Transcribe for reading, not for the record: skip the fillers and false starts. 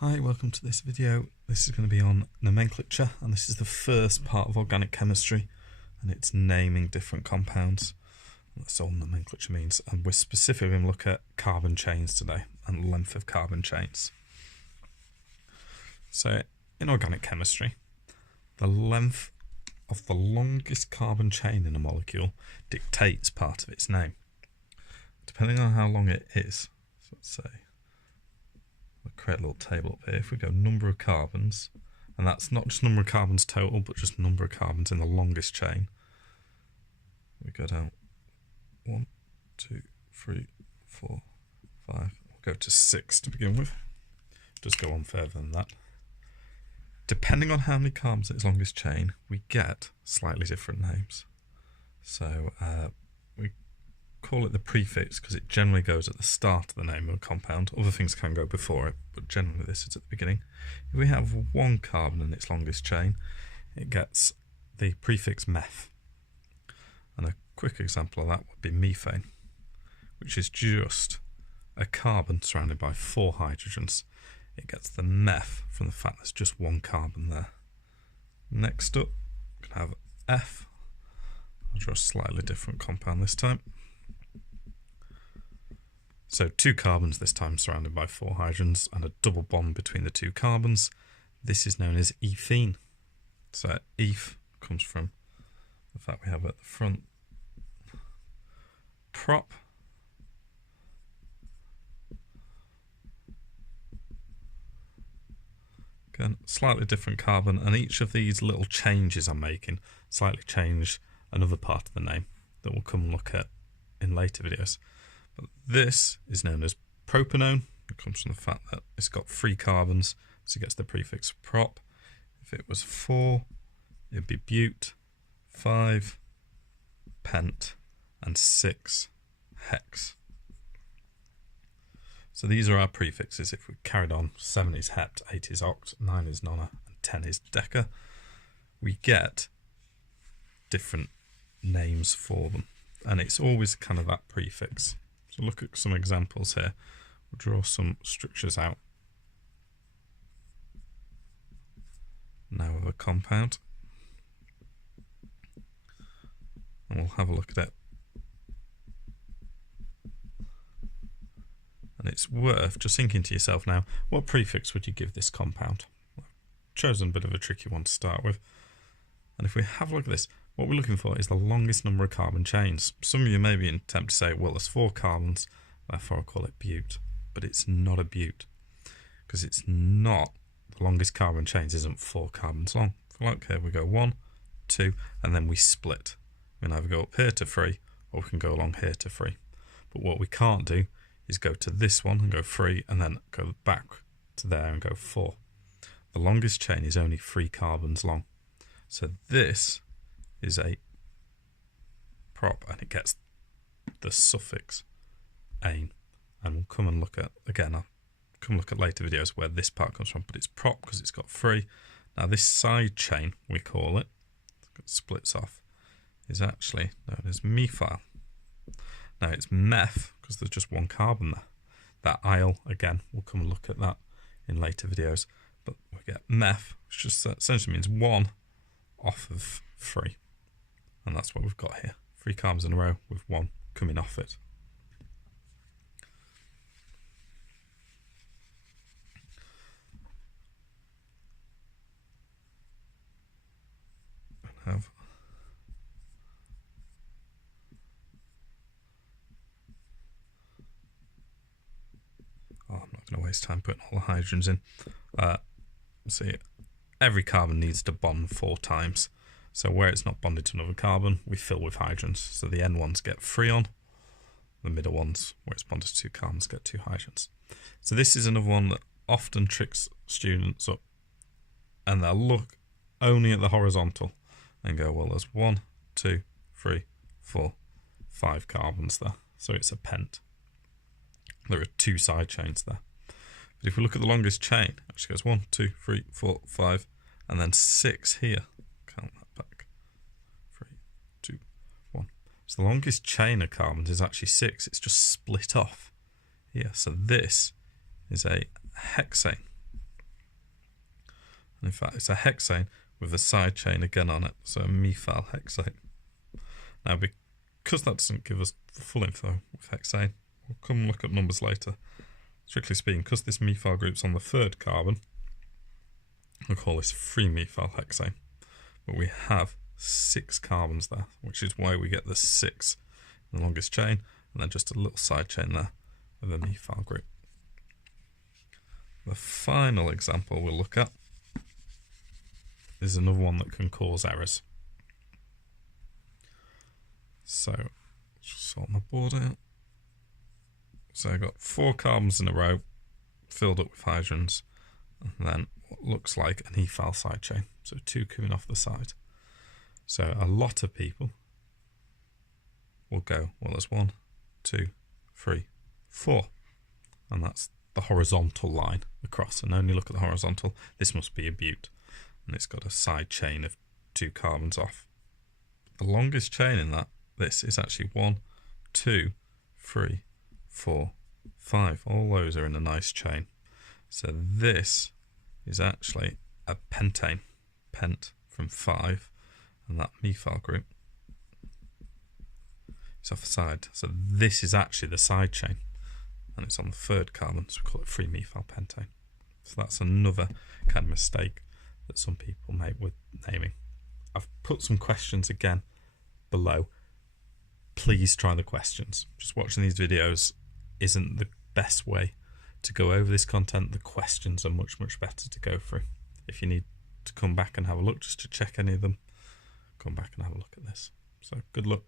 Hi, welcome to this video. This is going to be on nomenclature, and this is the first part of organic chemistry, and it's naming different compounds. That's all nomenclature means, and we're specifically going to look at carbon chains today and length of carbon chains. So in organic chemistry, the length of the longest carbon chain in a molecule dictates part of its name, depending on how long it is. So let's say we'll create a little table up here. If we go number of carbons, and that's not just number of carbons total, but just number of carbons in the longest chain. We go down 1, 2, 3, 4, 5. We'll go to 6 to begin with. Just go on further than that. Depending on how many carbons in its longest chain, we get slightly different names. So we call it the prefix because it generally goes at the start of the name of a compound. Other things can go before it, but generally this is at the beginning. If we have 1 carbon in its longest chain, it gets the prefix meth. And a quick example of that would be methane, which is just a carbon surrounded by 4 hydrogens. It gets the meth from the fact there's just 1 carbon there. Next up, we can have F. I'll draw a slightly different compound this time. So 2 carbons this time surrounded by 4 hydrogens and a double bond between the 2 carbons. This is known as ethene. So eth comes from the fact we have at the front prop. Again, slightly different carbon, and each of these little changes I'm making slightly change another part of the name that we'll come and look at in later videos. But this is known as propanone. It comes from the fact that it's got 3 carbons, so it gets the prefix prop. If it was 4, it'd be bute, 5, pent, and 6, hex. So these are our prefixes. If we carried on, 7 is hept, 8 is oct, 9 is nona, and 10 is deca. We get different names for them, and it's always kind of that prefix. So look at some examples here. We'll draw some structures out now of a compound, and we'll have a look at it. And it's worth just thinking to yourself now, what prefix would you give this compound? I've chosen a bit of a tricky one to start with. And if we have a look at this, what we're looking for is the longest number of carbon chains. Some of you may be tempted to say, well, there's 4 carbons, therefore I'll call it bute. But it's not a bute, because it's not, the longest carbon chains isn't 4 carbons long. If we look here, we go 1, 2, and then we split. We can either go up here to 3, or we can go along here to 3. But what we can't do is go to this one and go 3, and then go back to there and go 4. The longest chain is only 3 carbons long. So this is a prop, and it gets the suffix ane. And we'll come and look at, again, I'll come look at later videos where this part comes from, but it's prop because it's got 3. Now this side chain, we call it splits off, is actually known as methyl. Now it's meth because there's just 1 carbon there. That ile, again, we'll come and look at that in later videos. But we get meth, which just essentially means 1 off of 3. And that's what we've got here. 3 carbons in a row with 1 coming off it. And have I'm not going to waste time putting all the hydrogens in. See, every carbon needs to bond 4 times. So where it's not bonded to another carbon, we fill with hydrogens. So the end ones get 3 on. The middle ones, where it's bonded to 2 carbons, get 2 hydrogens. So this is another one that often tricks students up. And they'll look only at the horizontal and go, well, there's 1, 2, 3, 4, 5 carbons there. So it's a pent. There are 2 side chains there. But if we look at the longest chain, it actually goes 1, 2, 3, 4, 5, and then 6 here. Count that back. 3, 2, 1. So the longest chain of carbons is actually 6. It's just split off here. So this is a hexane. And in fact, it's a hexane with a side chain again on it, so a methyl hexane. Now, because that doesn't give us the full info with hexane, we'll come look at numbers later. Strictly speaking, because this methyl group's on the third carbon, we'll call this 3-methyl hexane. But we have 6 carbons there, which is why we get the 6 in the longest chain, and then just a little side chain there of a methyl group. The final example we'll look at is another one that can cause errors. So, just sort my board out. So I've got 4 carbons in a row filled up with hydrogens, and then what looks like an ethyl side chain. So 2 coming off the side. So a lot of people will go, well, there's 1, 2, 3, 4. And that's the horizontal line across. And only look at the horizontal. This must be a bute. And it's got a side chain of 2 carbons off. The longest chain in this is actually 1, 2, 3, 4, 5. All those are in a nice chain. So this is actually a pentane. Pent from 5, and that methyl group is off the side. So this is actually the side chain, and it's on the third carbon, so we call it 3-methyl pentane. So that's another kind of mistake that some people make with naming. I've put some questions again below. Please try the questions. Just watching these videos isn't the best way to go over this content. The questions are much, much better to go through. If you need to come back and have a look just to check any of them, come back and have a look at this. So good luck.